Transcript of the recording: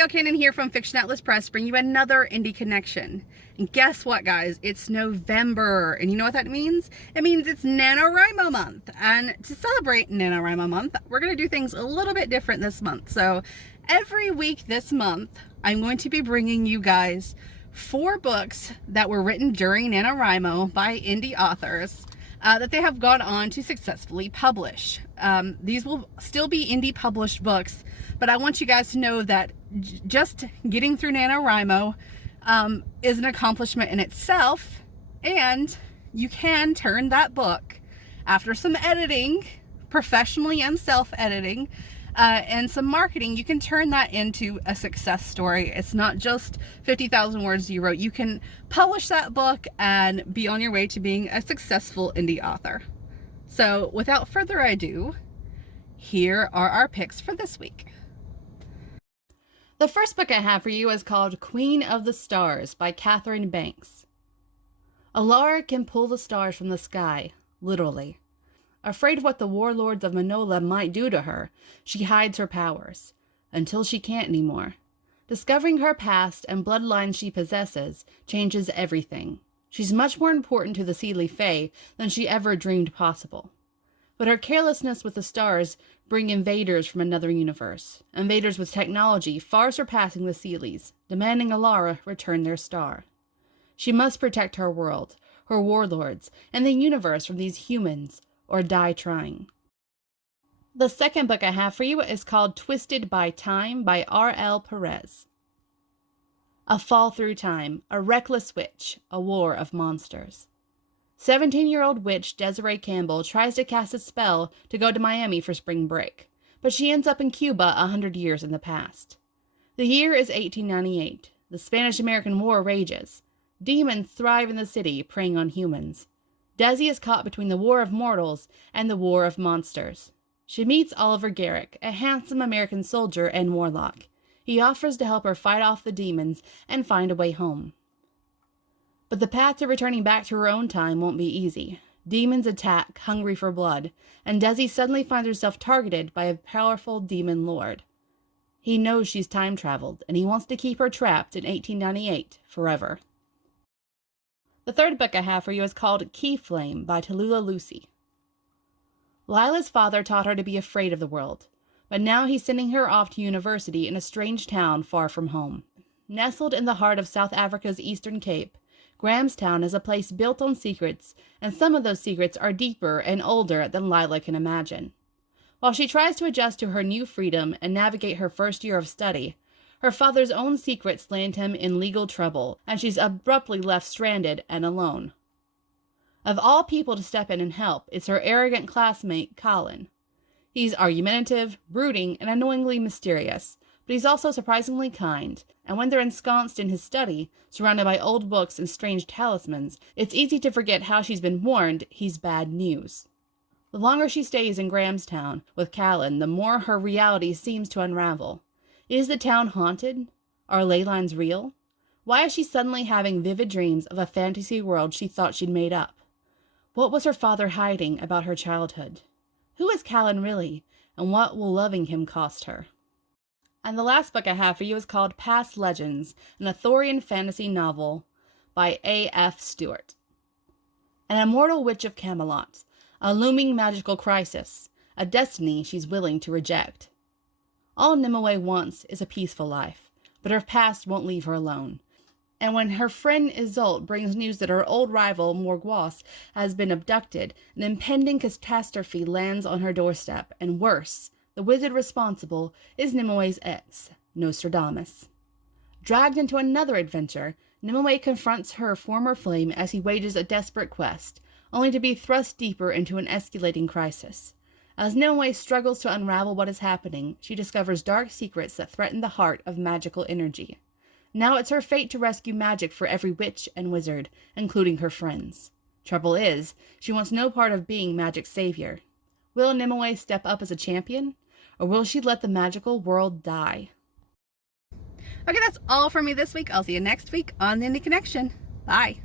Abigail Cannon here from Fiction Atlas Press, bring you another Indie Connection. And guess what, guys? It's November, and you know what that means? It means it's NaNoWriMo month. And to celebrate NaNoWriMo month, we're going to do things a little bit different this month. So every week this month, I'm going to be bringing you guys 4 books that were written during NaNoWriMo by indie authors that they have gone on to successfully publish. These will still be indie published books, but I want you guys to know that just getting through NaNoWriMo is an accomplishment in itself, and you can turn that book, after some editing, professionally and self-editing, and some marketing, you can turn that into a success story. It's not just 50,000 words you wrote. You can publish that book and be on your way to being a successful indie author. So without further ado, here are our picks for this week. The first book I have for you is called Queen of the Stars by Catherine Banks. Alara can pull the stars from the sky, literally. Afraid of what the warlords of Manola might do to her, she hides her powers, until she can't anymore. Discovering her past and bloodlines she possesses changes everything. She's much more important to the Seelie Fae than she ever dreamed possible. But her carelessness with the stars bring invaders from another universe, invaders with technology far surpassing the Seelies, demanding Alara return their star. She must protect her world, her warlords, and the universe from these humans, or die trying. The second book I have for you is called Twisted by Time by R.L. Perez. A fall through time, a reckless witch, a war of monsters. 17-year-old witch Desiree Campbell tries to cast a spell to go to Miami for spring break, but she ends up in Cuba 100 years in the past. The year is 1898. The Spanish-American War rages. Demons thrive in the city, preying on humans. Desi is caught between the War of Mortals and the War of Monsters. She meets Oliver Garrick, a handsome American soldier and warlock. He offers to help her fight off the demons and find a way home. But the path to returning back to her own time won't be easy. Demons attack, hungry for blood, and Desi suddenly finds herself targeted by a powerful demon lord. He knows she's time traveled, and he wants to keep her trapped in 1898 forever. The third book I have for you is called Keyflame by Tallulah Lucy. Lila's father taught her to be afraid of the world, but now he's sending her off to university in a strange town far from home. Nestled in the heart of South Africa's Eastern Cape, Grahamstown is a place built on secrets, and some of those secrets are deeper and older than Lila can imagine. While she tries to adjust to her new freedom and navigate her first year of study, her father's own secrets land him in legal trouble, and she's abruptly left stranded and alone. Of all people to step in and help, it's her arrogant classmate, Colin. He's argumentative, brooding, and annoyingly mysterious, but he's also surprisingly kind, and when they're ensconced in his study, surrounded by old books and strange talismans, it's easy to forget how she's been warned he's bad news. The longer she stays in Grahamstown with Callan, the more her reality seems to unravel. Is the town haunted? Are ley lines real? Why is she suddenly having vivid dreams of a fantasy world she thought she'd made up? What was her father hiding about her childhood? Who is Callan really, and what will loving him cost her? And the last book I have for you is called Past Legends, an Arthurian fantasy novel by A.F. Stewart. An immortal witch of Camelot, a looming magical crisis, a destiny she's willing to reject. All Nimue wants is a peaceful life, but her past won't leave her alone. And when her friend Isolde brings news that her old rival Morgause has been abducted, an impending catastrophe lands on her doorstep, and worse, the wizard responsible is Nimue's ex, Nostradamus. Dragged into another adventure, Nimue confronts her former flame as he wages a desperate quest, only to be thrust deeper into an escalating crisis. As Nimue struggles to unravel what is happening, she discovers dark secrets that threaten the heart of magical energy. Now it's her fate to rescue magic for every witch and wizard, including her friends. Trouble is, she wants no part of being magic's savior. Will Nimue step up as a champion, or will she let the magical world die? Okay, that's all for me this week. I'll see you next week on the Indie Connection. Bye.